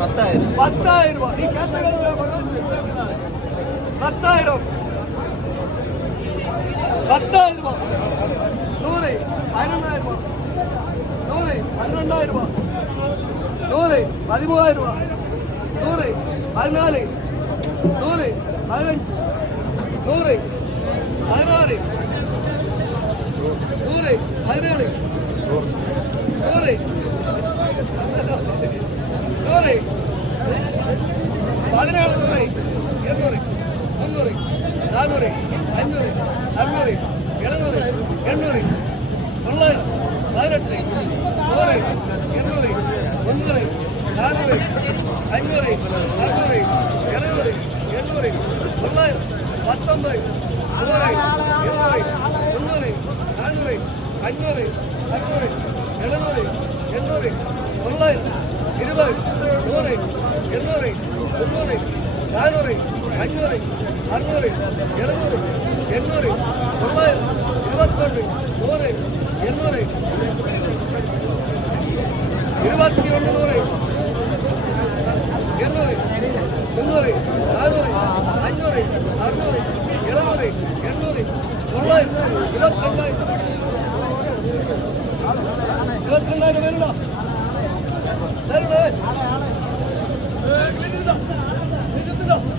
10,000 ரூபாய். நீ கேட்டது 10,000. 10,000 ரூபாய். 100, 11,000 ரூபாய். 100, 12,000 ரூபாய். 100, 13,000 ரூபாய். 100, 14, 100, 15, 100, 16, 100, 17, 100, 100, 17, 200, 300, 400, 500, 600, 700, 800, 900, 18, 100, 200, 300, 400, 500, 600, 700, 800, 900, 19, 100, 200, 300, 400, 500, 600, 700, 800, 900, 20, 100, 200, 300, 400, 500, 600, 700, 800, 900, 21, 100, 200, 21, 100, 200, 300, 400, 500, 600, 700, 800, 900, 22,000 வேணும்டா.